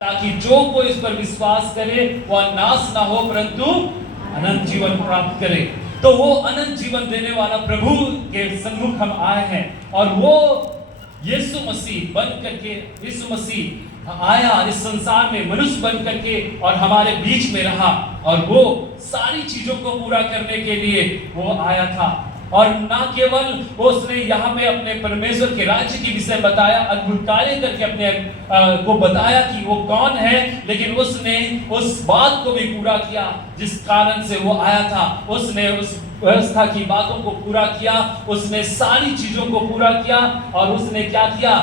ताकि जो कोई इस पर विश्वास करे वह नाश ना हो परंतु अनंत जीवन प्राप्त करे। तो वो अनंत जीवन देने वाला प्रभु के सन्मुख हम आए हैं और वो यीशु मसीह बन करके, यीशु मसीह आया इस संसार में मनुष्य बन करके और हमारे बीच में रहा और वो सारी चीजों को पूरा करने के लिए वो आया था। और ना केवल उसने यहाँ पे अपने परमेश्वर के राज्य के विषय बताया, अद्भुत कार्य करके अपने को बताया कि वो कौन है, लेकिन उसने उस बात को भी पूरा किया जिस कारण से वो आया था। उसने उस व्यवस्था की बातों को पूरा किया, उसने सारी चीजों को पूरा किया और उसने क्या किया,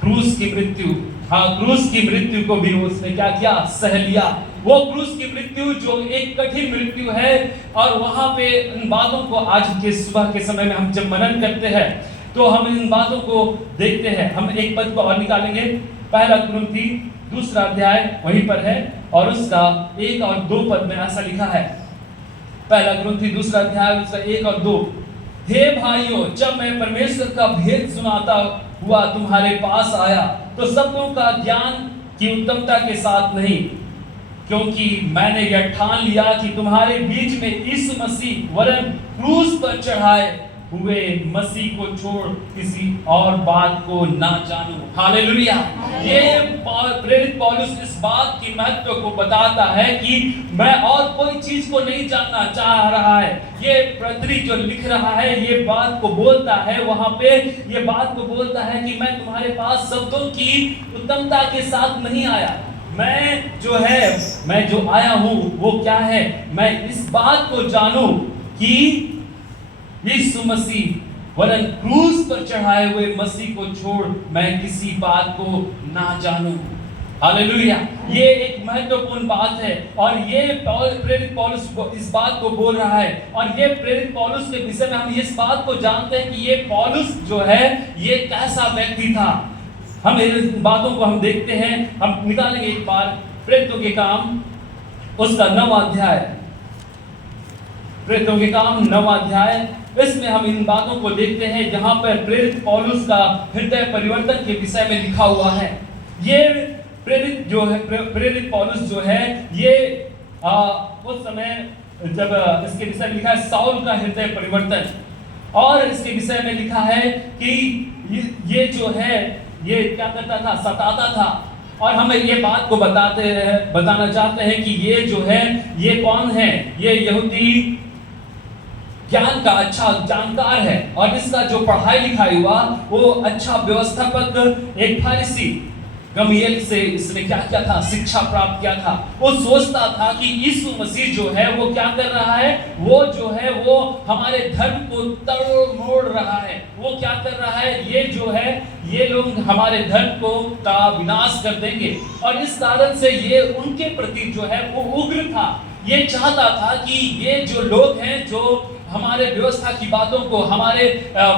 क्रूस की मृत्यु, क्रूस की मृत्यु को भी उसने क्या किया, सह लिया। वो क्रूस की मृत्यु जो एक कठिन मृत्यु है और वहां पे इन बातों को आज के सुबह के समय में हम जब मनन करते हैं तो हम इन बातों को देखते हैं। हम एक पद को और निकालेंगे, पहला कुरिन्थी 2 अध्याय वहीं पर है और उसका 1 और 2 पद में ऐसा लिखा है। पहला कुरिन्थी 2 अध्याय उसका 1 और 2, हे भाइयों, जब मैं परमेश्वर का भेद सुनाता हुआ तुम्हारे पास आया तो शब्दों का ज्ञान की उत्तमता के साथ नहीं, क्योंकि मैंने यह ठान लिया कि तुम्हारे बीच में यीशु मसीह वरन क्रूस पर चढ़ाए हुए मसीह को छोड़ किसी और बात को ना जानूं। हालेलुया। ये प्रेरित पौलुस इस बात की महत्व को बताता है कि मैं और कोई चीज को नहीं जानना चाह रहा है। ये पत्री जो लिख रहा है ये बात को बोलता है, वहां पे ये बात को बोलता है कि मैं तुम्हारे पास शब्दों की उत्तमता के साथ नहीं आया। मैं जो आया हूं वो क्या है, मैं इस बात को जानूं कि यीशु मसीह वरन क्रूस पर चढ़ाए हुए मसीह को छोड़ मैं किसी बात को ना जानूं। हालेलुया। ये एक महत्वपूर्ण बात है और ये प्रेरित पौलुस इस बात को बोल रहा है और ये प्रेरित पौलुस के विषय में हम इस बात को जानते हैं कि ये पौलुस जो है ये कैसा व्यक्ति था। हम इन बातों को हम देखते हैं, हम निकालेंगे एक बार प्रेरितों के काम उसका 9वां अध्याय, प्रेरितों के काम 9वां अध्याय, इसमें हम इन बातों को देखते हैं जहां पर प्रेरित पौलुस का हृदय परिवर्तन के विषय में लिखा हुआ है। ये प्रेरित जो है, प्रेरित पौलुस जो है ये उस समय जब इसके विषय में लिखा है साउल का हृदय परिवर्तन, और इसके विषय में लिखा है कि ये जो है ये क्या करता था, सताता था। और हम ये बात को बताना चाहते हैं कि ये जो है ये कौन है, ये यहूदी ज्ञान का अच्छा जानकार है और इसका जो पढ़ाई लिखाई हुआ वो अच्छा व्यवस्थापक एक फरीसी गमलीएल से इसने क्या किया था, शिक्षा प्राप्त किया था। वो सोचता था कि यीशु मसीह जो है वो क्या कर रहा है, वो जो है वो हमारे धर्म को तोड़ मोड़ रहा है, वो क्या कर रहा है, ये जो है ये लोग हमारे धर्म को का विनाश कर देंगे। और इस कारण से ये उनके प्रति जो है वो उग्र था। ये चाहता था कि ये जो लोग हैं जो हमारे व्यवस्था की बातों को, हमारे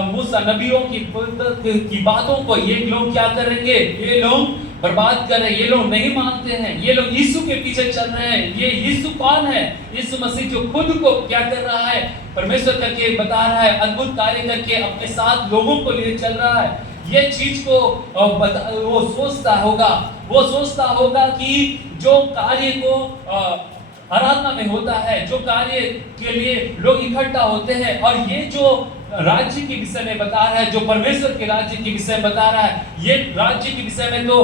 मूसा नबियों की बातों को ये लोग क्या करेंगे, ये लोग बर्बाद कर रहे हैं, ये लोग नहीं मानते हैं, ये लोग यीशु के पीछे चल रहे हैं। ये यीशु कौन है, यीशु मसीह जो खुद को क्या कर रहा है, परमेश्वर करके बता रहा है, अद्भुत कार्य करके अपने साथ लोगों को लिए चल रहा है। ये चीज को वो सोचता होगा कि जो कार्य को आराधना में होता है, जो कार्य के लिए लोग इकट्ठा होते हैं, और ये जो राज्य के विषय में बता रहा है, जो परमेश्वर के राज्य के विषय में बता रहा है, ये राज्य के विषय में तो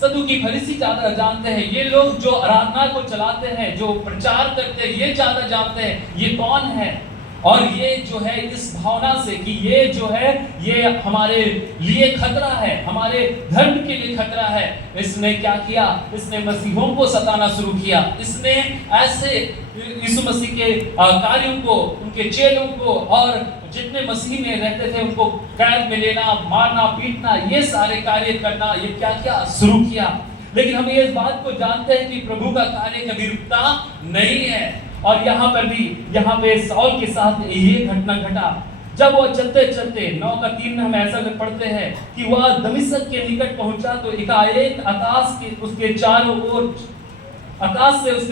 सदुकी फरीसी ज्यादा जानते हैं। ये लोग जो आराधना को चलाते हैं, जो प्रचार करते हैं, ये ज्यादा जानते हैं ये कौन है। और ये जो है इस भावना से कि ये जो है ये हमारे लिए खतरा है, हमारे धर्म के लिए खतरा है, इसने क्या किया, इसने मसीहों को सताना शुरू किया। इसने ऐसे यीशु मसीह के कार्यों को, उनके चेलों को और जितने मसीह में रहते थे उनको कैद में लेना, मारना, पीटना, ये सारे कार्य करना, ये क्या क्या शुरू किया। लेकिन हम ये इस बात को जानते हैं कि प्रभु का कार्य कभी रुकता नहीं है। और यहाँ पे साउल के साथ ये घटना घटा। जब वो चलते चलते 9:3 में हम ऐसा पढ़ते हैं कि वह दमिश्क के निकट पहुंचा तो एकाएक आकाश से उसके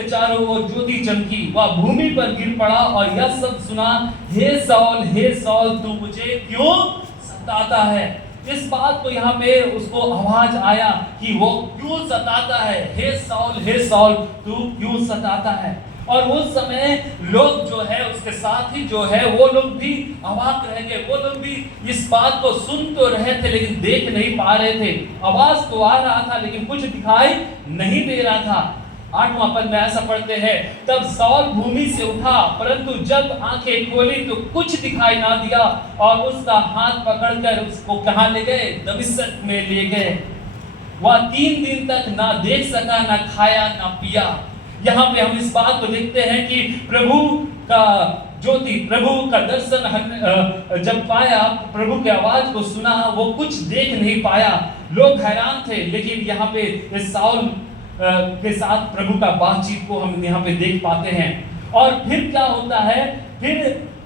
चारों ओर ज्योति चमकी, वह भूमि पर गिर पड़ा और यह सब सुना, हे साउल तू मुझे क्यों सताता है। इस बात को यहाँ पे उसको आवाज आया कि वो क्यों सताता है, हे सौल तू क्यों सताता है। और उस समय लोग जो है उसके साथ ही जो है वो लोग भी अवाक रह गए, वो लोग भी इस बात को सुन तो रहे थे लेकिन देख नहीं पा रहे थे। आवाज तो आ रहा था लेकिन कुछ दिखाई नहीं दे रहा था। 8वां पद में ऐसा पढ़ते हैं, तब सौल भूमि से उठा परंतु जब आंखें खोली तो कुछ दिखाई ना दिया और उसका हाथ पकड़कर उसको कहां ले गए, दमिश्क में ले गए। वह 3 दिन तक ना देख सका, ना खाया ना पिया। यहाँ पे हम इस बात को देखते हैं कि प्रभु का ज्योति, प्रभु का दर्शन जब पाया, प्रभु की आवाज को सुना, वो कुछ देख नहीं पाया। लोग हैरान थे लेकिन यहाँ पे इस साउल के साथ प्रभु का बातचीत को हम यहाँ पे देख पाते हैं। और फिर क्या होता है, फिर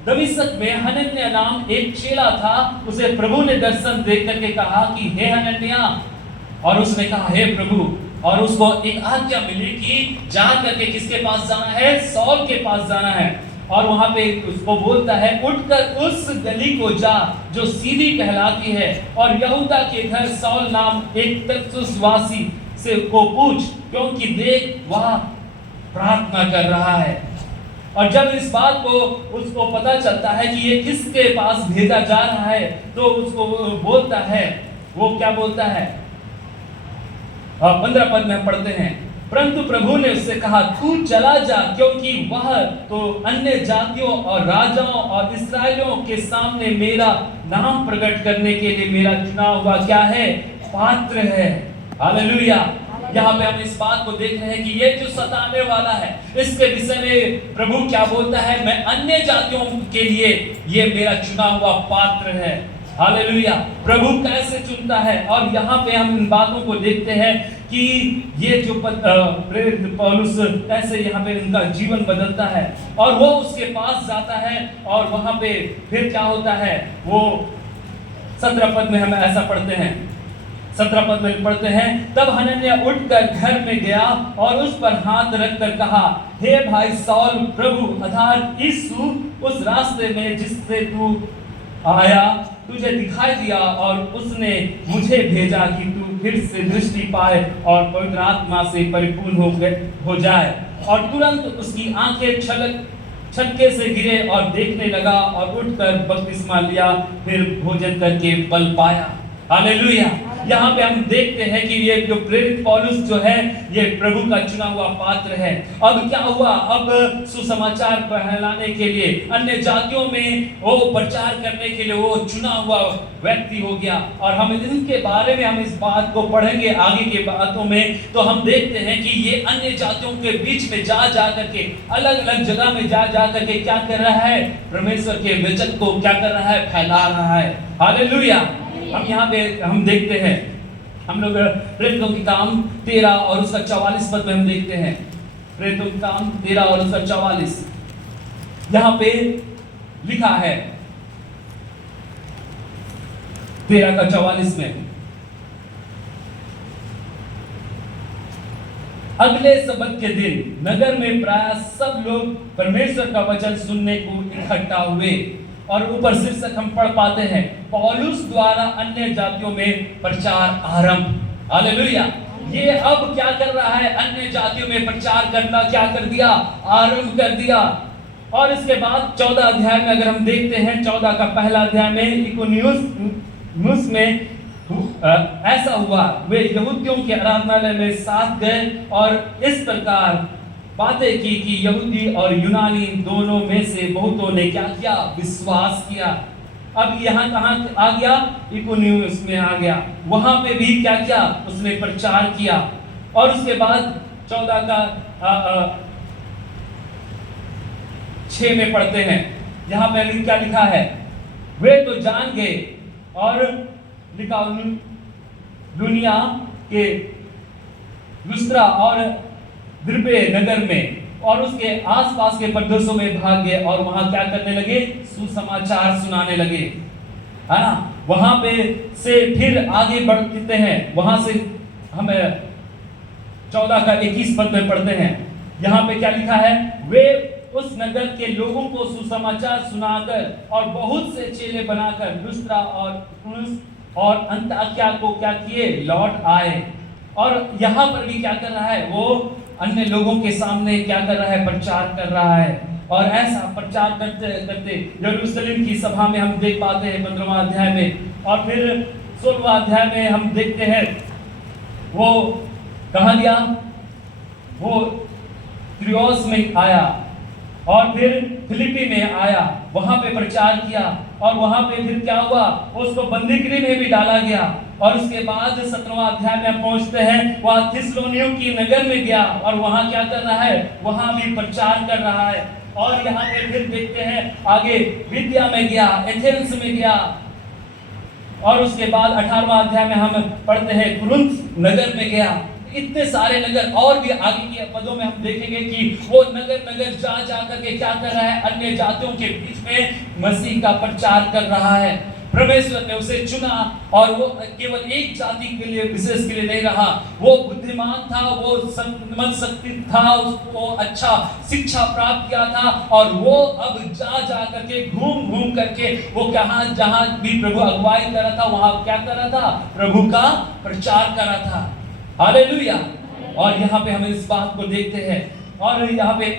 दमिश्क में हनन्याह नाम एक चेला था, उसे प्रभु ने दर्शन देख करके कहा कि हे हनन्याह, और उसने कहा हे प्रभु, और उसको एक आज्ञा मिली कि जा करके किसके पास जाना है, सौल के पास जाना है। और वहां पे उसको बोलता है उठकर उस गली को जा जो सीधी कहलाती है और यहूदा के घर सौल नाम एक तरसुसवासी से को पूछ, क्योंकि देख वह प्रार्थना कर रहा है। और जब इस बात को उसको पता चलता है कि ये किसके पास भेजा जा रहा है तो उसको बोलता है, वो क्या बोलता है, 15 पद में पढ़ते हैं, परंतु प्रभु ने उससे कहा तू चला जा, क्योंकि वह तो अन्य जातियों और राजाओं और इस्राएलियों के सामने मेरा नाम प्रकट करने के लिए मेरा चुना हुआ क्या है, पात्र है। हालेलुया। यहाँ पे हम इस बात को देख रहे हैं कि ये जो सताने वाला है, इसके विषय में प्रभु क्या बोलता है, मैं अन्य जातियों के लिए ये मेरा चुना हुआ पात्र है। हालेलुया। प्रभु कैसे चुनता है, और यहाँ पे हम इन बातों को देखते हैं कि ये जो प्रेरित पौलुस कैसे यहाँ पे उनका जीवन बदलता है। और वो उसके पास जाता है और वहाँ पे फिर क्या होता है, वो 17 पद में हम ऐसा पढ़ते हैं, 17 पद में पढ़ते हैं, तब हनन्याह उठकर घर में गया और उस पर हाथ रखकर कहा, हे भाई सौल, प्रभु अर्थात यीशु उस रास्ते में जिससे तू आया तुझे दिखाई दिया और उसने मुझे भेजा कि तू फिर से दृष्टि पाए और पवित्र आत्मा से परिपूर्ण हो जाए। और तुरंत उसकी आंखें छलके से गिरे और देखने लगा और उठकर बपतिस्मा लिया, फिर भोजन करके बल पाया। हालेलुया। यहाँ पे हम देखते हैं कि ये जो प्रेरित पौलुस जो है ये प्रभु का चुना हुआ पात्र है। अब क्या हुआ, अब सुसमाचार फैलाने के लिए अन्य जातियों में वो प्रचार करने के लिए वो चुना हुआ व्यक्ति हो गया। और हम इनके बारे में हम इस बात को पढ़ेंगे आगे के बातों में, तो हम देखते हैं कि ये अन्य जातियों के बीच में जा करके अलग अलग जगह में जा करके क्या कर रहा है, परमेश्वर के वचन को क्या कर रहा है, फैला रहा है। हालेलुया। हम यहाँ पे हम देखते हैं, हम लोग प्रेरितों की काम 13 और उसका 44 पद में हम देखते हैं, प्रेरितों की काम 13 और उसका 44 यहाँ पे लिखा है, 13 का 44 में, अगले सब्त के दिन नगर में प्राय सब लोग परमेश्वर का वचन सुनने को इकट्ठा हुए। और ऊपर शीर्षक हम पढ़ पाते हैं, पौलुस द्वारा अन्य जातियों में प्रचार आरंभ। हालेलुया। ये अब क्या कर रहा है, अन्य जातियों में प्रचार करना क्या कर दिया, आरंभ कर दिया। और इसके बाद 14 अध्याय में अगर हम देखते हैं, 14 का पहला अध्याय में इकुनियुस में ऐसा हुआ, वे यहूदियों के आराधनालय में साथ गए और इस प्रकार बातें की कि यहूदी और यूनानी दोनों में से बहुतों ने क्या किया, विश्वास किया। अब यहाँ कहाँ आ गया, इकुनियुस में आ गया, वहां पे भी क्या किया, उसने प्रचार किया। और उसके बाद 14 का 6 में पढ़ते हैं, यहाँ पे क्या लिखा है, वे तो जान गए और लिखा दुनिया के लुस्त्रा और दिरबे नगर में और उसके आसपास के प्रदेशों में भाग गए और वहां क्या करने लगे, सुसमाचार सुनाने लगे, है ना। वहां पे से फिर आगे बढ़ते हैं, वहां से हम 14 का 21 पद में पढ़ते हैं, यहाँ पे क्या लिखा है, वे उस नगर के लोगों को सुसमाचार सुनाकर और बहुत से चेले बनाकर लुस्त्रा और और अंताक्या को क्या किए, लौट आए। और यहाँ पर भी क्या कर रहा है, वो अन्य लोगों के सामने क्या कर रहा है, प्रचार कर रहा है। और ऐसा प्रचार करते करते यरूशलेम की सभा में हम देख पाते हैं 15वां अध्याय में, और फिर 16वां अध्याय में हम देखते हैं वो कहाँ गया, वो त्रियोस में आया और फिर फिलिपी में आया, वहां पे प्रचार किया। और वहां पे फिर क्या हुआ, उसको बंदीगृह में भी डाला गया। और उसके बाद 17वां अध्याय में हम पहुंचते हैं, वहां थिस्सलुनीकि नगर में गया और वहां क्या कर रहा है, वहां भी प्रचार कर रहा है। और यहाँ पे फिर देखते हैं आगे विद्या में गया, एथेंस में गया। और उसके बाद 18वां अध्याय में हम पढ़ते हैं कुरिन्थ नगर में गया। इतने सारे नगर, और भी आगे के पदों में हम देखेंगे कि वो नगर नगर जा करके क्या कर रहा है, अन्य जातियों के बीच में मसीह का प्रचार कर रहा है। परमेश्वर ने उसे चुना और वो केवल एक जाति के लिए, विशेष के लिए नहीं रहा। वो बुद्धिमान था, वो मन शक्ति था, उसको अच्छा शिक्षा प्राप्त किया था। और वो अब जा करके घूम करके वो कहाँ जहाँ भी प्रभु अगुवाई कर रहा था, वहां क्या कर रहा था, प्रभु का प्रचार कर रहा था। हालेलुया। और यहाँ पे हम इस बात को देखते हैं। और यहाँ पे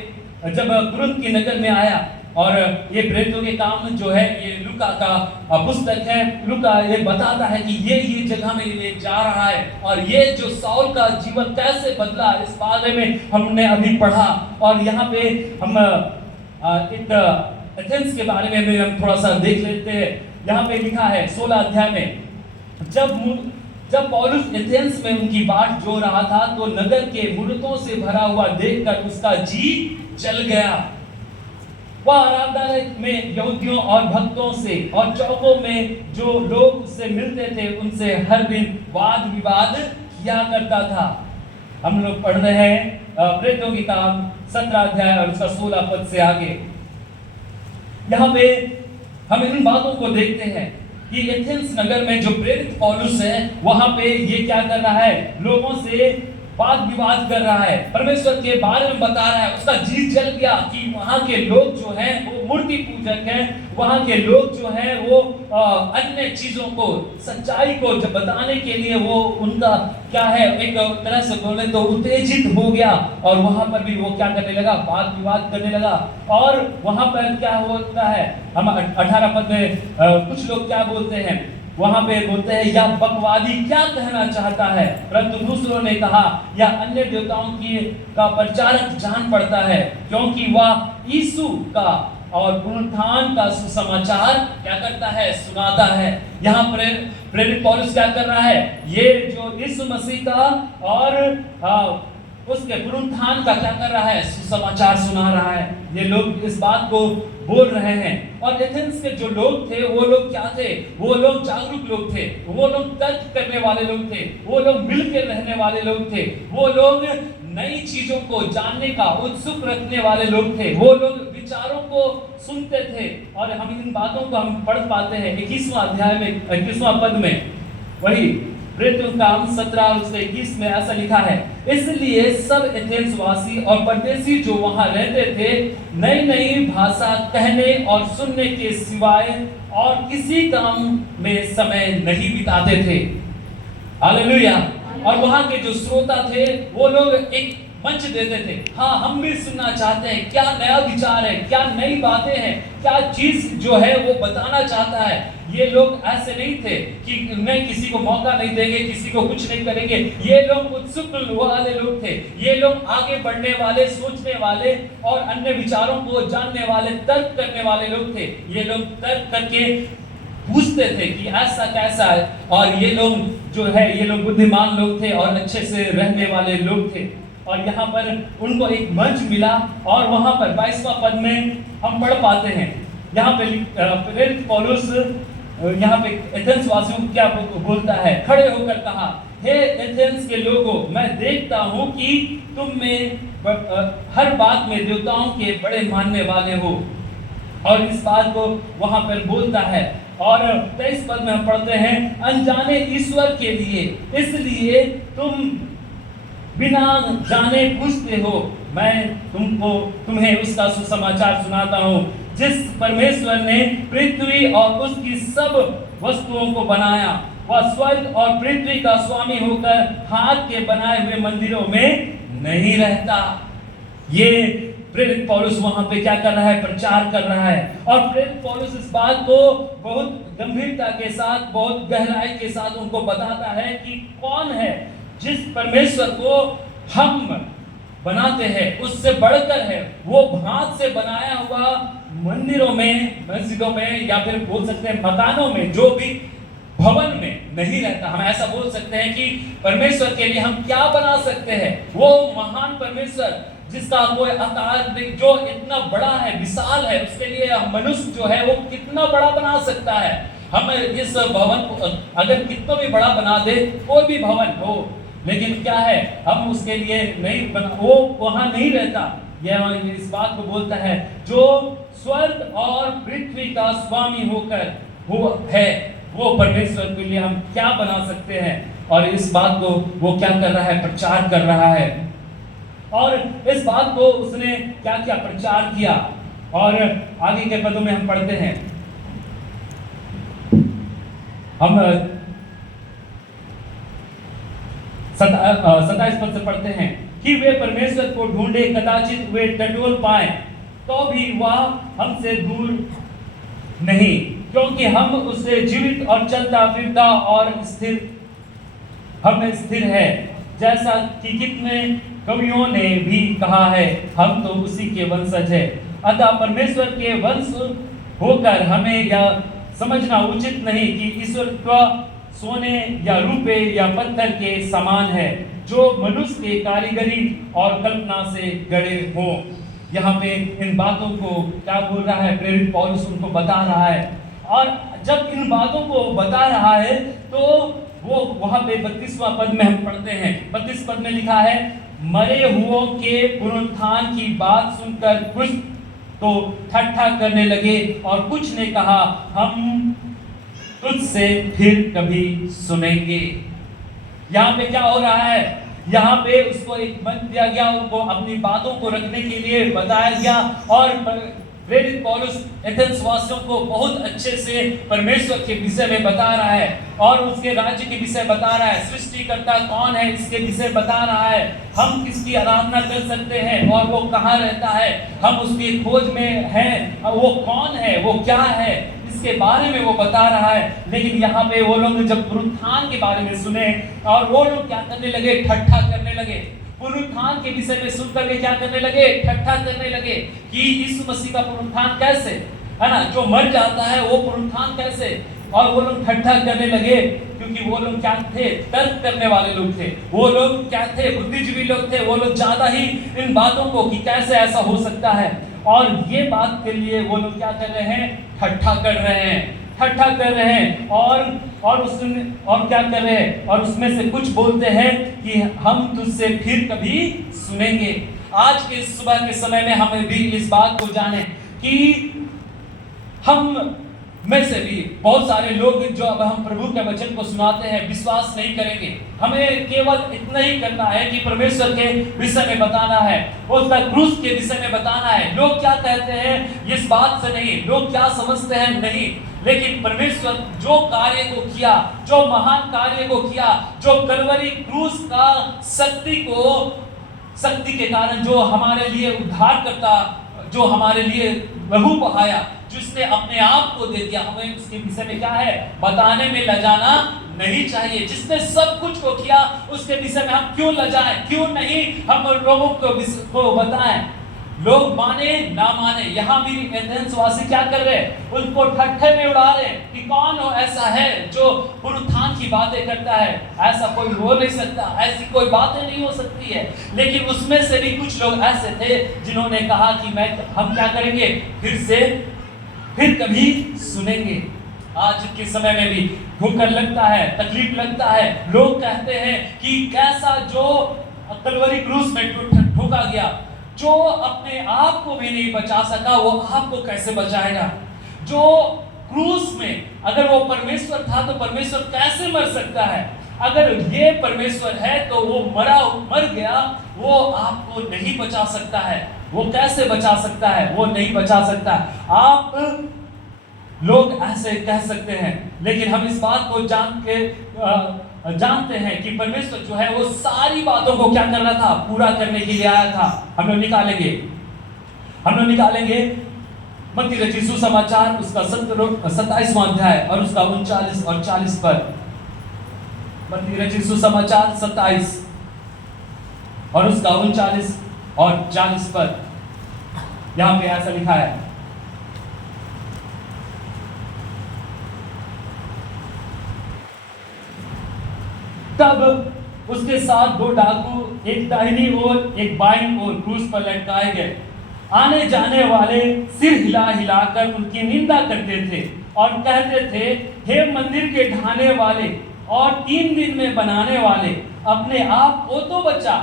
जब कुरिन्थ की नगर में आया, और ये प्रेरितों के काम जो है, ये लूका का पुस्तक है, लूका ये बताता है कि ये जगह में ये जा रहा है। और ये जो साउल का जीवन कैसे बदला, इस बारे में हमने अभी पढ़ा। और यहाँ पे हम एक एथेंस के बारे में हम थोड़ा सा देख लेते हैं। यहाँ पे लिखा है 16 अध्याय में, जब पौलुस एथेंस में उनकी बाट जो रहा था, तो नगर के मूर्तों से भरा हुआ देखकर उसका जी जल गया। वह आराधनालय में यहूदियों और भक्तों से और चौकों में जो लोग उससे मिलते थे, उनसे हर दिन वाद विवाद किया करता था। हम लोग पढ़ रहे हैं प्रेरितों की काम 17 अध्याय और उसका 16 पद से आगे। यहाँ पे हम इन बातों को देखते हैं कि एथेंस नगर में जो प्रेरित पौलुस है, वहां पे ये क्या कर रहा है, लोगों से वाद विवाद कर रहा है, परमेश्वर के बारे में बता रहा है। उसका जी जल गया कि वहां के लोग जो हैं वो मूर्ति पूजक हैं, वहां के लोग जो हैं वो अन्य चीजों को, सच्चाई को जब बताने के लिए वो उनका क्या है, एक तरह से बोले तो उत्तेजित हो गया। और वहां पर भी वो क्या करने लगा, वाद विवाद करने लगा। और वहां पर क्या होता है, हम 18 पद में कुछ लोग क्या बोलते हैं, वहां पे बोलते हैं, यह बकवादी क्या कहना चाहता है। परंतु दूसरों ने कहा, यह अन्य देवताओं का प्रचारक जान पड़ता है, क्योंकि वह यीशु का और पुनरुत्थान का सुसमाचार क्या करता है, सुनाता है। यहाँ प्रेरित पौलुस क्या कर रहा है, ये जो यीशु मसीह का और उसके पुनरुत्थान का क्या कर रहा है, सुसमाचार सुना रहा है। ये लोग इस बात को बोल रहे हैं। और एथेंस के जो लोग थे, वो लोग क्या थे, वो लोग जागरूक लोग थे, वो लोग तर्क करने वाले लोग थे, वो लोग मिलकर रहने वाले लोग थे, वो लोग नई चीजों को जानने का उत्सुक रखने वाले लोग थे, वो लोग विचारों को सुनते थे। और हम इन बातों को हम पढ़ पाते हैं 21वां अध्याय में 21वां पद में, वही प्रेरितों का काम 17 और 21 में ऐसा लिखा है, इसलिए सब एथेंस वासी और परदेशी जो वहां रहते थे, नई नई भाषा कहने और सुनने के सिवाय और किसी काम में समय नहीं बिताते थे। हालेलुया। और वहां के जो श्रोता थे, वो लोग एक मंच देते थे, हाँ हम भी सुनना चाहते हैं, क्या नया विचार है, क्या नई बातें हैं, क्या चीज जो है वो बताना चाहता है। ये लोग ऐसे नहीं थे कि नहीं किसी को मौका नहीं देंगे, किसी को कुछ नहीं करेंगे। ये लोग उत्सुक वाले लोग थे, ये लोग आगे बढ़ने वाले, सोचने वाले और अन्य विचारों को जानने वाले, तर्क करने वाले लोग थे। ये लोग तर्क करके पूछते थे कि ऐसा कैसा है। और ये लोग जो है, ये लोग बुद्धिमान लोग थे और अच्छे से रहने वाले लोग थे। और यहाँ पर उनको एक मंच मिला। और वहां पर 22वां पद में हम पढ़ पाते हैं, यहाँ पे प्रेरित पौलुस यहाँ पे एथेंस वासियों को क्या बोलता है, खड़े होकर कहा, हे एथेंस के लोगों, मैं देखता हूँ कि तुम में हर बात में देवताओं के बड़े मानने वाले हो। और इस बात को वहां पर बोलता है। और 23 पद में हम पढ़ते हैं, अनजाने ईश्वर के लिए, इसलिए तुम बिना जाने पूछते हो। मैं तुम्हें उसका सुसमाचार सुनाता हूँ, जिस परमेश्वर ने पृथ्वी और उसकी सब वस्तुओं को बनाया वह स्वर्ग और पृथ्वी का स्वामी होकर हाथ के बनाए हुए मंदिरों में नहीं रहता। ये प्रेरित पौलुस वहां पे क्या कर रहा है? प्रचार कर रहा है। और प्रेरित पौलुस इस बात को बहुत गंभीरता के साथ, बहुत गहराई के साथ उनको बताता है कि कौन है जिस परमेश्वर को हम बनाते हैं, उससे बढ़कर है। वो हाथ से बनाया हुआ मंदिरों में, मस्जिदों में, या फिर बोल सकते हैं मकानों में, जो भी भवन में नहीं रहता। हम ऐसा बोल सकते हैं कि परमेश्वर के लिए हम क्या बना सकते हैं? वो महान परमेश्वर जिसका कोई आकार, जो इतना बड़ा है, विशाल है, उसके लिए मनुष्य जो है वो कितना बड़ा बना सकता है। हम इस भवन को अगर कितना भी बड़ा बना दे, कोई भी भवन हो, लेकिन क्या है, हम उसके लिए नहीं बना, वो वहां नहीं रहता। यह इस बात को बोलता है, जो स्वर्ग और पृथ्वी का स्वामी होकर वो है, वो परमेश्वर के लिए हम क्या बना सकते हैं? और इस बात को वो क्या कर रहा है? प्रचार कर रहा है। और इस बात को उसने क्या क्या प्रचार किया, और आगे के पदों में हम पढ़ते हैं। हम 27 पद से पढ़ते हैं कि वे परमेश्वर को ढूंढे, कदाचित वे टटोल पाए, तो भी वह हमसे दूर नहीं, क्योंकि हम उससे जीवित और चलता फिरता और स्थिर हम स्थिर है, जैसा कि कितने कवियों ने भी कहा है, हम तो उसी के वंशज है। अतः परमेश्वर के वंश होकर हमें यह समझना उचित नहीं कि ईश्वर का सोने या रुपए या पत्थर के समान है, जो मनुष्य के कारीगरी और कल्पना से गढ़े हों। यहाँ पे इन बातों को क्या बोल रहा है? प्रेरित पौलुस उनको बता रहा है। और जब इन बातों को बता रहा है तो वो वहां पे 32वां पद में हम पढ़ते हैं। 32 पद में लिखा है, मरे हुओं के पुनरुत्थान की बात सुनकर कुछ तो ठट्ठा करने लगे और कुछ ने कहा, हम तुझसे फिर कभी सुनेंगे। यहाँ पे क्या हो रहा है? यहाँ पे उसको एक मंच दिया गया, उनको अपनी बातों को रखने के लिए बताया गया। और प्रेरित पौलुस एथेंस वासियों को बहुत अच्छे से परमेश्वर के विषय में बता रहा है, और उसके राज्य के विषय बता रहा है, सृष्टिकर्ता कौन है इसके विषय बता रहा है, हम किसकी आराधना कर सकते हैं और वो कहाँ रहता है, हम उसकी खोज में हैं, वो कौन है, वो क्या है, इसके बारे में वो बता रहा है। लेकिन यहाँ पे वो लोग जब पुनरुत्थान के बारे में सुने, और वो लोग क्या करने लगे? ठट्ठा करने लगे। पुनरुत्थान के विषय में सुनकर के क्या करने लगे? ठट्ठा करने लगे कि यीशु मसीह का पुनरुत्थान कैसे, है ना, जो मर जाता है वो पुनरुत्थान कैसे। और वो लोग ठट्ठा करने लगे, क्योंकि वो लोग क्या थे? तर्क करने वाले लोग थे। वो लोग क्या थे? बुद्धिजीवी लोग थे। वो लोग ज्यादा ही इन बातों को कि कैसे ऐसा हो सकता है, और ये बात के लिए वो लोग क्या कर रहे हैं? ठट्ठा कर रहे हैं, ठट्ठा कर रहे हैं। और क्या कर रहे हैं? और उसमें से कुछ बोलते हैं कि हम तुझसे फिर कभी सुनेंगे। आज के सुबह के समय में हमें भी इस बात को जाने कि हम में से भी बहुत सारे लोग जो अब हम प्रभु के वचन को सुनाते हैं, विश्वास नहीं करेंगे। हमें केवल इतना ही करना है कि परमेश्वर के विषय में बताना है, उसका क्रूस के विषय में बताना है। लोग क्या कहते हैं इस बात से नहीं, लोग क्या समझते हैं नहीं, लेकिन परमेश्वर जो कार्य को किया, जो महान कार्य को किया, जो कलवरी क्रूस का शक्ति के कारण जो हमारे लिए उद्धार करता, जो हमारे लिए लहू बहाया, जिसने अपने आप को दे दिया, हमें उसके विषय में क्या है? बताने में लजाना नहीं चाहिए। जिसने सब कुछ को किया उसके विषय में हम क्यों लजाएं? क्यों नहीं हम लोगों को बताएं? लोग माने ना माने, यहाँ भी एथेंस वासी क्या कर रहे हैं? उनको ठट्ठे में उड़ा रहे हैं कि कौन हो ऐसा है जो पुनरुत्थान की बातें करता है। ऐसा कोई हो नहीं सकता, ऐसी कोई बातें नहीं हो सकती है। लेकिन उसमें से भी कुछ लोग ऐसे थे जिन्होंने कहा कि हम क्या करेंगे? फिर कभी सुनेंगे। आज के समय में भी ठोकर लगता है, तकलीफ लगता है। लोग कहते हैं कि कैसा जो कलवरी क्रूस में ठोका गया, जो अपने आप को भी नहीं बचा सका, वो आपको कैसे बचाएगा? जो क्रूस में अगर वो परमेश्वर था तो परमेश्वर कैसे मर सकता है? अगर ये परमेश्वर है तो वो मर गया, वो आपको नहीं बचा सकता है। वो कैसे बचा सकता है? वो नहीं बचा सकता। आप लोग ऐसे कह सकते हैं, लेकिन हम इस बात को जानते हैं कि परमेश्वर जो है वो सारी बातों को क्या कर रहा था, पूरा करने के लिए आया था। हम लोग निकालेंगे मत्ती रचित सुसमाचार उसका 27वां अध्याय और उसका 39 और 40 पद। मत्ती रचित सुसमाचार 27 और उसका 39 और 40 पद। यहां पे ऐसा लिखा है, तब उसके साथ 2 डाकू, एक दाहिनी ओर एक बाईं ओर क्रूस पर लटकाए गए। आने जाने वाले सिर हिला हिलाकर उनकी निंदा करते थे और कहते थे, हे मंदिर के ढाने वाले और 3 दिन में बनाने वाले, अपने आप को तो बचा।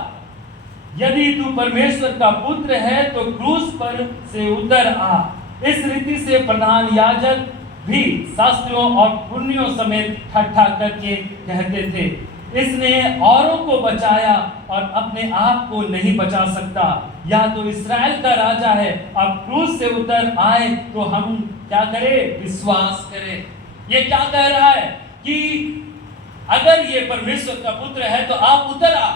यदि तू परमेश्वर का पुत्र है तो क्रूस पर से उतर आ। इस रीति से प्रधान याजक भी शास्त्रियों और पुण्यों समेत ठट्ठा करके कहते थे, इसने औरों को बचाया और अपने आप को नहीं बचा सकता। या तो इस्राएल का राजा है, अब क्रूस से उतर आए तो हम क्या करें, विश्वास करें। ये क्या कह रहा है कि अगर ये परमेश्वर का पुत्र है तो आप उतर आ।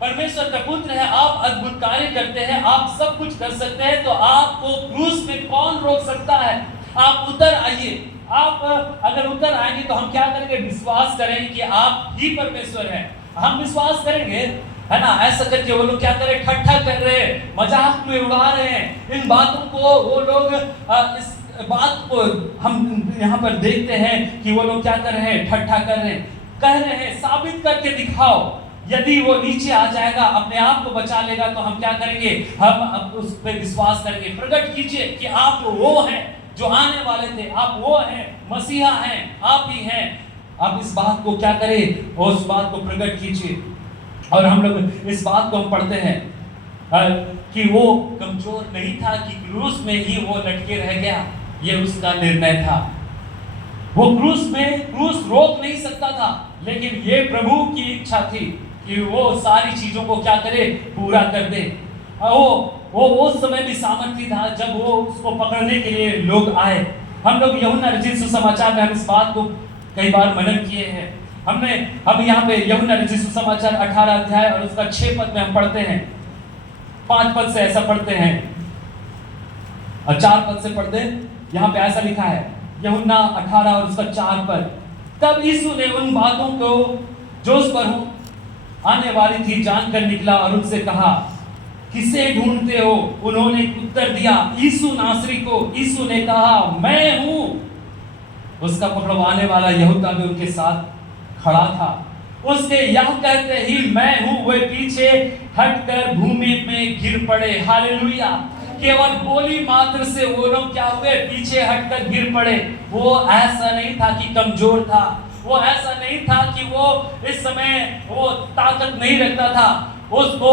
परमेश्वर का पुत्र है, आप अद्भुत कार्य करते हैं, आप सब कुछ कर सकते हैं, तो आपको क्रूस में कौन रोक सकता है? आप उतर आइए। आप अगर उतर आएंगे तो हम क्या करेंगे, विश्वास करेंगे कि आप ही परमेश्वर हैं। हम विश्वास करेंगे, है ना। ऐसा करके वो लोग क्या कर रहे, ठट्ठा कर रहे हैं, मजाक में उड़ा रहे हैं इन बातों को। वो लोग इस बात को हम यहाँ पर देखते हैं कि वो लोग क्या कर रहे हैं, ठट्ठा कर रहे हैं, कह रहे हैं साबित करके दिखाओ। यदि वो नीचे आ जाएगा, अपने आप को बचा लेगा, तो हम क्या करेंगे, हम उस पर विश्वास करेंगे। प्रकट कीजिए कि आप वो हैं जो आने वाले थे, आप वो हैं, मसीहा हैं, आप ही हैं। आप इस बात को क्या करें, उस बात को प्रकट कीजिए। और हम लोग इस बात को हम पढ़ते हैं कि वो कमजोर नहीं था कि क्रूस में ही वो लटके रह गया, ये उसका निर्णय था। वो क्रूस रोक नहीं सकता था, लेकिन ये प्रभु की इच्छा थी कि वो सारी चीजों को क्या करे, पूरा कर दे। वो उस समय भी सामर्थ्य था जब वो उसको पकड़ने के लिए लोग आए। हम लोग यूहन्ना रचित सुसमाचार में हम इस बात को कई बार मनन किए हैं। हम यहाँ पे यूहन्ना रचित सुसमाचार 18 अध्याय और उसका 6 पद में हम पढ़ते हैं। 5 पद से ऐसा पढ़ते हैं और 4 पद से पढ़ते हैं। यहाँ पे ऐसा लिखा है, यूहन्ना 18 और उसका 4 पद। तब यीशु ने उन बातों को जो उस पर आने वाली थी जानकर निकला और उनसे कहा, किसे ढूंढते हो? उन्होंने उत्तर दिया, यीशु नासरी को। यीशु ने कहा, मैं हूं। उसका पकड़वाने वाला यहूदा भी उनके साथ खड़ा था। उसके यह कहते ही मैं हूं, वे पीछे हटकर भूमि में गिर पड़े। हालेलुया। केवल बोली मात्र से वो लोग क्या हुए, पीछे हटकर गिर पड़े। वो ऐसा नहीं था कि कमजोर था, वो ऐसा नहीं था कि वो इस समय वो ताकत नहीं रखता था, उसको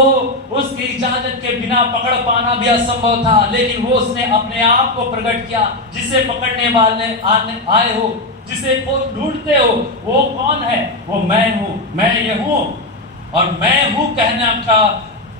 उसकी इजाजत के बिना पकड़ पाना भी असंभव था, लेकिन वो उसने अपने आप को प्रकट किया। जिसे पकड़ने वाले आए हो, जिसे ढूंढते हो, वो कौन है? वो मैं हूं, मैं ये हूं। और मैं हूं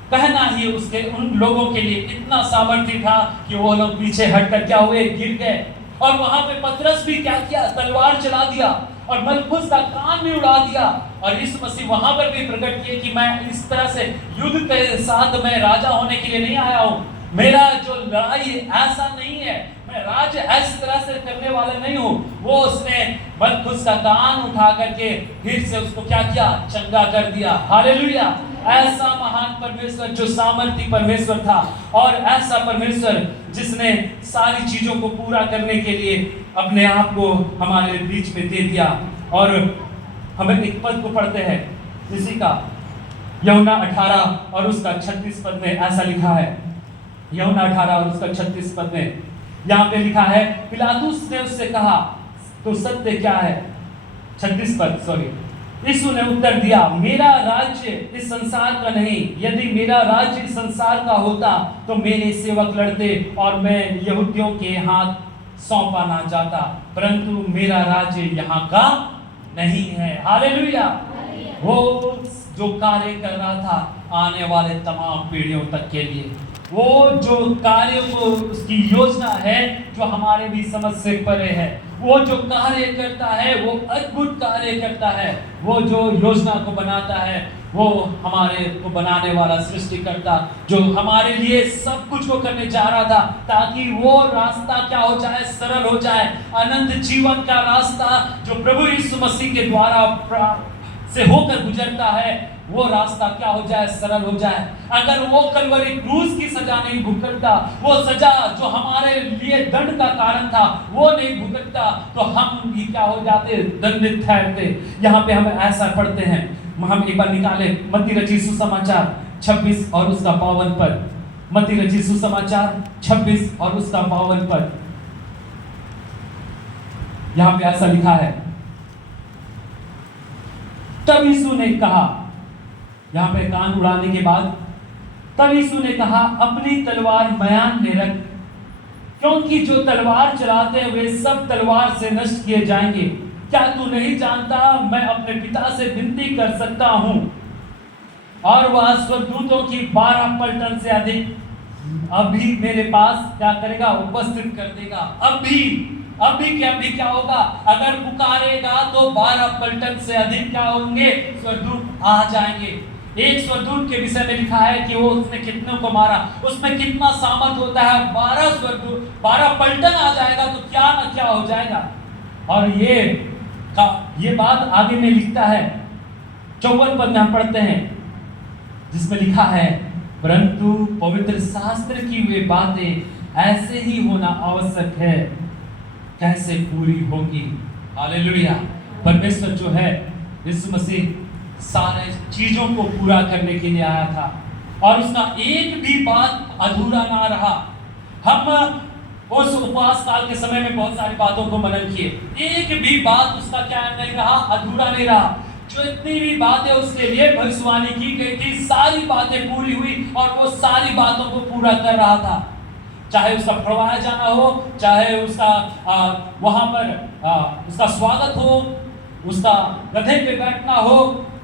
कहना ही उसके उन लोगों के लिए इतना सामर्थ्य था कि वो लोग पीछे हटकर क्या हुए, गिर गए। और वहां पे पतरस भी क्या किया, तलवार चला दिया और मलखुस का कान भी उड़ा दिया। और यीशु मसीह वहां पर भी प्रकट किए कि मैं इस तरह से युद्ध के साथ मैं राजा होने के लिए नहीं आया हूं। मेरा जो लड़ाई ऐसा नहीं है, मैं राज ऐसी तरह से करने वाला नहीं हूं। वो उसने मलखुस का कान उठा करके फिर से उसको क्या किया, चंगा कर दिया। हालेलुया। ऐसा महान परमेश्वर जो सामर्थी परमेश्वर था, और ऐसा परमेश्वर जिसने सारी चीजों को पूरा करने के लिए अपने आप को हमारे बीच में दे दिया। और हमें एक पद को पढ़ते हैं इसी का, यूहन्ना 18 और उसका 36 पद में ऐसा लिखा है। यूहन्ना 18 और उसका 36 पद में यहाँ पे लिखा है, पिलातुस ने उससे कहा, तो सत्य क्या है? 36 पद, सॉरी। यीशु ने उत्तर दिया, मेरा राज्य इस संसार का नहीं। यदि मेरा राज्य इस संसार का होता तो मेरे सेवक लड़ते और मैं यहूदियों के हाथ सौंपा ना जाता, परंतु मेरा राज्य यहाँ का नहीं है। हालेलुया। वो जो कार्य कर रहा था आने वाले तमाम पीढ़ियों तक के लिए, वो जो कार्य को उसकी योजना है जो हमारे भी समझ से परे है, वो जो कार्य करता है वो अद्भुत कार्य करता है। वो जो योजना को बनाता है, वो हमारे को बनाने वाला सृष्टिकर्ता जो हमारे लिए सब कुछ को करने जा रहा था ताकि वो रास्ता क्या हो जाए, सरल हो जाए। अनंत जीवन का रास्ता जो प्रभु यीशु मसीह के द्वारा से होकर गुजरता है, वो रास्ता क्या हो जाए, सरल हो जाए। अगर वो कलवरी क्रूस की सजा नहीं भुगतता, वो सजा जो हमारे लिए दंड का कारण था वो नहीं भुगतता, तो हम भी क्या हो जाते, दंडित ठहरते। यहाँ पे हम ऐसा पढ़ते हैं, हम एक बार निकाले मत्ती रचित सुसमाचार 26 और उसका 52 पद। मत्ती रचित सुसमाचार 26 और उसका 52 पद। यहाँ पे ऐसा लिखा है, तब यीशु ने कहा, यहाँ पे कान उड़ाने के बाद, तब यीशु ने कहा, अपनी तलवार म्यान में रख, क्योंकि जो तलवार चलाते हैं वे सब तलवार से नष्ट किए जाएंगे। क्या तू नहीं जानता मैं अपने पिता से विनती कर सकता हूं और वह स्वर्गदूतों की 12 पलटन से अधिक अभी मेरे पास क्या करेगा, उपस्थित कर देगा। अभी क्या होगा, अगर पुकारेगा तो 12 पलटन से अधिक क्या होंगे, स्वर्गदूत आ जाएंगे। एक स्वर्गदूत के विषय में लिखा है कि वो उसने कितनों को मारा, उसमें कितना सामर्थ होता है। 12 स्वर्गदूत, 12 पलटन आ जाएगा तो क्या ना क्या हो जाएगा। और ये बात आगे में लिखता है, 54 पद में हम पढ़ते हैं, जिसमें लिखा है, परंतु पवित्र शास्त्र की वे बातें ऐसे ही होना आवश्यक है, कैसे पूरी होगी। हालेलुया। परमेश्वर जो है, यीशु मसीह सारे चीजों को पूरा करने के लिए आया था और उसका एक भी बात अधूरा ना रहा। हम उस उपवास काल के समय में बहुत सारी बातों को मनन किए, एक भी बात उसका क्या नहीं रहा, अधूरा नहीं रहा। जो इतनी भी बातें उसके लिए भविष्यवाणी की गई थी, सारी बातें पूरी हुई और वो सारी बातों को पूरा कर रहा था। चाहे उसका फड़वाया जाना हो, चाहे उसका वहां पर उसका स्वागत हो, उसका गधे पे बैठना हो,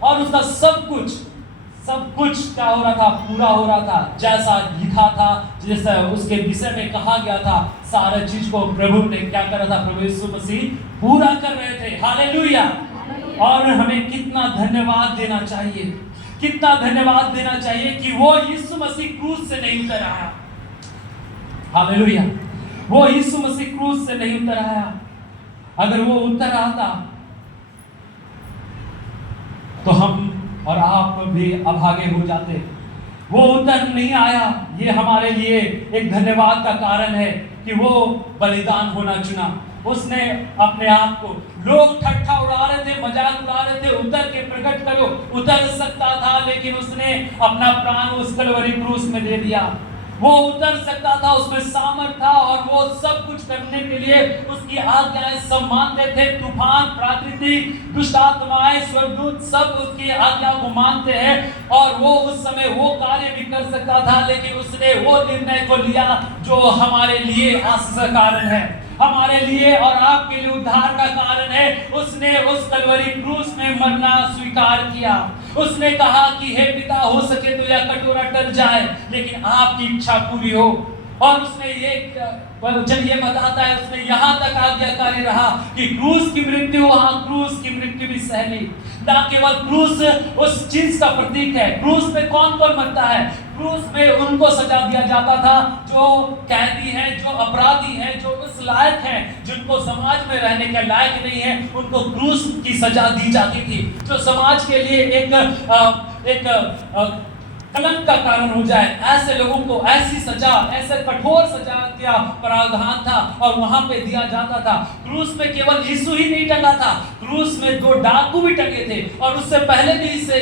और उसका सब कुछ क्या हो रहा था, पूरा हो रहा था। जैसा लिखा था, जैसा उसके विषय में कहा गया था, सारा चीज को प्रभु ने क्या कर रहा था, प्रभु यीशु मसीह पूरा कर रहे थे। हालेलुया। और हमें कितना धन्यवाद देना चाहिए, कितना धन्यवाद देना चाहिए कि वो यीशु मसीह क्रूस से नहीं उतर आया। हालेलुया। वो यीशु मसीह क्रूस से नहीं उतर आया। अगर वो उतर आता तो हम और आप भी अभागे हो जाते। वो उतर नहीं आया, ये हमारे लिए एक धन्यवाद का कारण है कि वो बलिदान होना चुना। उसने अपने आप को, लोग ठट्ठा उड़ा रहे थे, मजाक उड़ा रहे थे, उतर के प्रकट करो, उतर सकता था, लेकिन उसने अपना प्राण उस कलवरी क्रूस में दे दिया। वो उतर सकता था, उसमें सामर्थ था, और वो सब कुछ करने के लिए उसकी आज्ञाएं सब मानते थे। तूफान, प्राकृतिक दुष्ट आत्माएं, स्वर्गदूत सब उसकी आज्ञा को मानते हैं, और वो उस समय वो कार्य भी कर सकता था, लेकिन उसने वो निर्णय को लिया जो हमारे लिए आशीष का कारण है, हमारे लिए और आपके लिए उद्धार का कारण है। उसने उस कलवरी क्रूस में मरना स्वीकार किया। उसने कहा कि हे पिता, हो सके तो यह कटोरा टल जाए, लेकिन आपकी इच्छा पूरी हो। और उसने वचन ये बताता है, उसने यहाँ तक आज्ञाकारी रहा कि क्रूस की मृत्यु, क्रूस की मृत्यु भी सह ली। ना केवल क्रूस उस चीज का प्रतीक है, क्रूस में कौन कौन मरता है, क्रूस में उनको सजा दिया जाता था जो कैदी हैं, जो अपराधी हैं, जो उस लायक हैं, जिनको समाज में रहने के लायक नहीं है, उनको क्रूस की सजा दी जाती थी, जो समाज के लिए एक कलंक का कारण हो जाए। ऐसे लोगों को ऐसी सजा, ऐसे कठोर सजा का प्रावधान था और वहां पे दिया जाता था। क्रूस में केवल यीशु ही नहीं टंगा था, क्रूस में 2 डाकू भी टंगे थे, और उससे पहले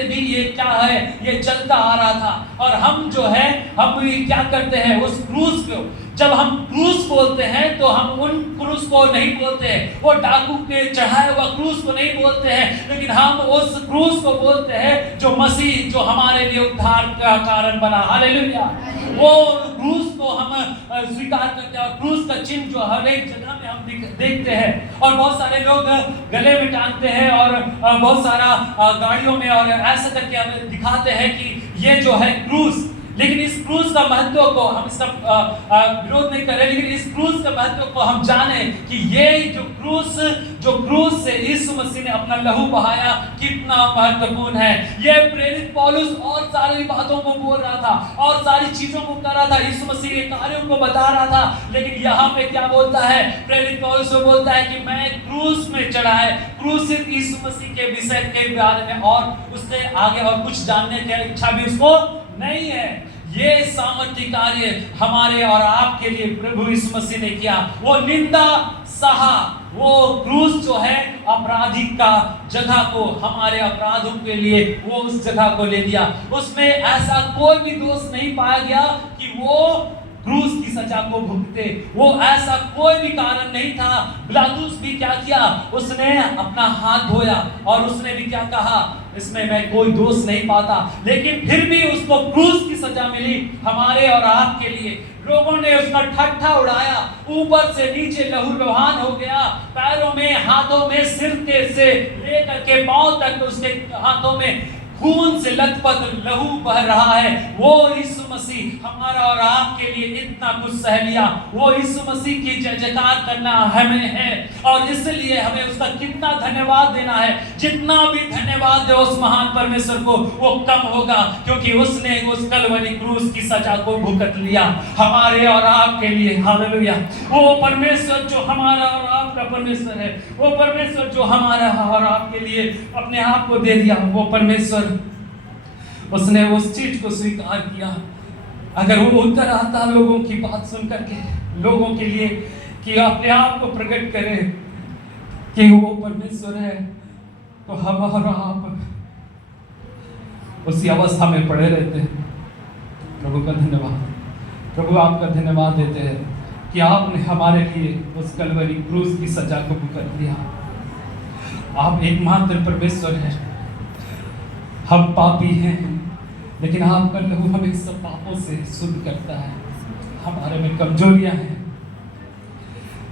भी ये क्या है, ये चलता आ रहा था। और हम जो है, हम भी क्या करते हैं, उस क्रूस को, जब हम क्रूस बोलते हैं तो हम उन क्रूस को नहीं बोलते हैं, वो डाकू के चढ़ाए हुआ क्रूस को नहीं बोलते हैं, लेकिन हम उस क्रूस को बोलते हैं जो मसीह, जो हमारे लिए उद्धार का कारण बना। हालेलुया। वो क्रूस को हम स्वीकार करते हैं, और क्रूस का चिन्ह जो हर एक जगह में हम देखते हैं, और बहुत सारे लोग गले में टांगते हैं, और बहुत सारा गाड़ियों में और ऐसा करके हमें दिखाते हैं कि ये जो है क्रूस, लेकिन इस क्रूस का महत्व को हम इसका विरोध नहीं करें, लेकिन इस क्रूस का महत्व को हम जाने कि ये जो क्रूस से यीशु मसीह ने अपना लहू बहाया कितना महत्वपूर्ण है। ये प्रेरित पौलुस और सारी बातों को बोल रहा था और सारी चीजों को कर रहा था, यीशु मसीह के कार्यों को बता रहा था, लेकिन यहाँ पे क्या बोलता है प्रेरित पौलुस? बोलता है कि मैं क्रूस में चढ़ाए क्रूसित यीशु मसीह के विषय के बारे में और उससे आगे और कुछ जानने की इच्छा भी उसको नहीं है। ये सामर्थ्य कार्य हमारे और आपके लिए प्रभु यीशु मसीह ने किया। वो निंदा सहा, वो क्रूस जो है अपराधी का जगह को, हमारे अपराधों के लिए वो उस जगह को ले लिया। उसमें ऐसा कोई भी दोष नहीं पाया गया कि वो क्रूस की सजा को भुगते, वो ऐसा कोई भी कारण नहीं था। पिलातुस भी क्या किया? उसने अपना हाथ धोया और उसने भी क्या कहा? इसमें मैं कोई दोष नहीं पाता, लेकिन फिर भी उसको क्रूस की सजा मिली हमारे और आपके लिए। लोगों ने उसका ठट्ठा उड़ाया, ऊपर से नीचे लहू लुहान हो गया, पैरों में, हाथों में, सिर के से लेकर के पांव तक उसके हाथों में खून से लथपथ लहू बह रहा है। वो यीशु मसीह हमारा और आपके लिए इतना कुछ सह लिया। वो यीशु मसीह की जय जयकार करना हमें है और इसलिए हमें उसका कितना धन्यवाद देना है। जितना भी धन्यवाद दे उस महान परमेश्वर को वो कम होगा, क्योंकि उसने उस कलवरी क्रूस की सजा को भुगत लिया हमारे और आपके लिए। हालेलुया। वो परमेश्वर जो हमारा और आपका परमेश्वर है, वो परमेश्वर जो हमारा और आपके लिए अपने आप को दे दिया, वो परमेश्वर उसने उस चीज को स्वीकार किया। अगर वो उत्तर आता लोगों की बात सुन करके, लोगों के लिए कि अपने आप को प्रकट करे कि वो परमेश्वर है, तो हम और आप उसी अवस्था में पड़े रहते हैं। प्रभु का धन्यवाद, प्रभु आपका धन्यवाद देते हैं कि आपने हमारे लिए उस कलवरी क्रूस की सजा को भुगत लिया। आप एकमात्र परमेश्वर हैं, हम पापी हैं, लेकिन आपका लहू हमें सब पापों से शुद्ध करता है। हमारे में कमजोरियां हैं,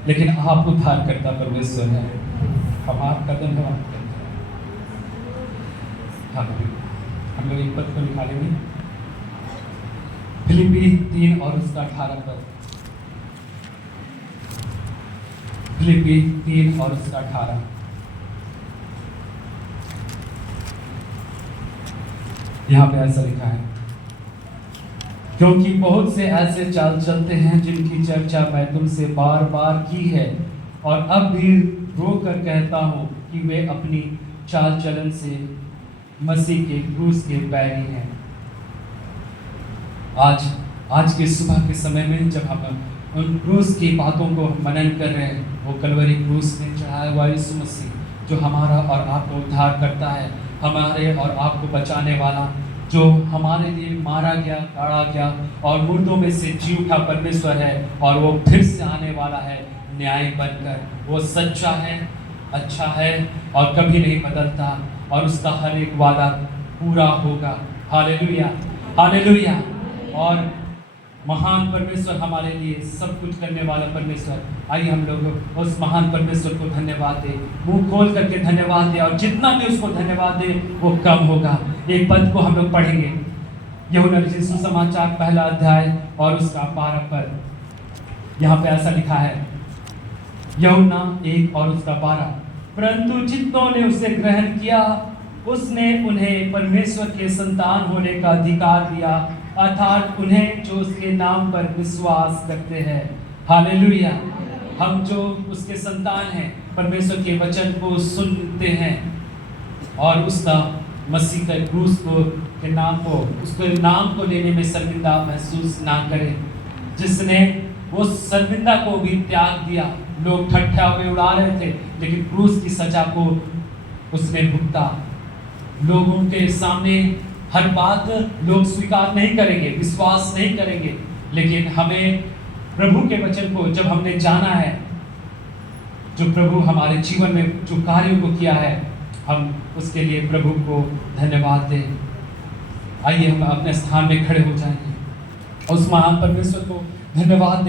लेकिन आप उद्धार करता परमेश्वर है। हम आपका धन्यवाद करते हैं। हम लोग एक पद को निकाल लेंगे, फिलिप्पी 3 और उसका 18 पद। फिलिप्पी 3 और उसका 18। यहाँ पे ऐसा लिखा है, क्योंकि बहुत से ऐसे चाल चलते हैं जिनकी चर्चा मैं तुमसे बार बार की है और अब भी रो कर कहता हूँ कि वे अपनी चाल चलन से मसीह के क्रूस के बैरी हैं। आज के सुबह के समय में जब हम उन क्रूस की बातों को मनन कर रहे हैं, वो कलवरी क्रूस में चढ़ाया हुआ यीशु मसीह जो हमारा और आपको उद्धार करता है, हमारे और आपको बचाने वाला, जो हमारे लिए मारा गया, काढ़ा गया और मुर्दों में से जी उठा परमेश्वर है, और वो फिर से आने वाला है न्याय बनकर। वो सच्चा है, अच्छा है और कभी नहीं बदलता, और उसका हर एक वादा पूरा होगा। Hallelujah, hallelujah. और महान परमेश्वर, हमारे लिए सब कुछ करने वाला परमेश्वर, आइए हम लोग उस महान परमेश्वर को धन्यवाद दें, मुंह खोल करके धन्यवाद दें, और जितना भी उसको धन्यवाद दें वो कम होगा। एक पद को हम लोग पढ़ेंगे, यूहन्ना रचित सुसमाचार 1 अध्याय और उसका 12 पद। यहाँ पे ऐसा लिखा है, यूहन्ना 1 और उसका 12, परंतु जितनों ने उसे ग्रहण किया उसने उन्हें परमेश्वर के संतान होने का अधिकार दिया, अर्थात उन्हें जो उसके नाम पर विश्वास करते हैं। हालेलुया। हम जो उसके संतान हैं, परमेश्वर के वचन को सुनते हैं और उसका मसीह के क्रूस को के नाम को, उसके नाम को लेने में शर्मिंदा महसूस ना करें, जिसने वो शर्मिंदा को भी त्याग दिया। लोग ठट्ठा में उड़ा रहे थे, लेकिन क्रूस की सजा को उसने भुगता। लोगों के सामने हर बात लोग स्वीकार नहीं करेंगे, विश्वास नहीं करेंगे, लेकिन हमें प्रभु के वचन को जब हमने जाना है, जो प्रभु हमारे जीवन में जो कार्यों को किया है, हम उसके लिए प्रभु को धन्यवाद दें। आइए हम अपने स्थान में खड़े हो जाएंगे, उस महान परमेश्वर को धन्यवाद दें।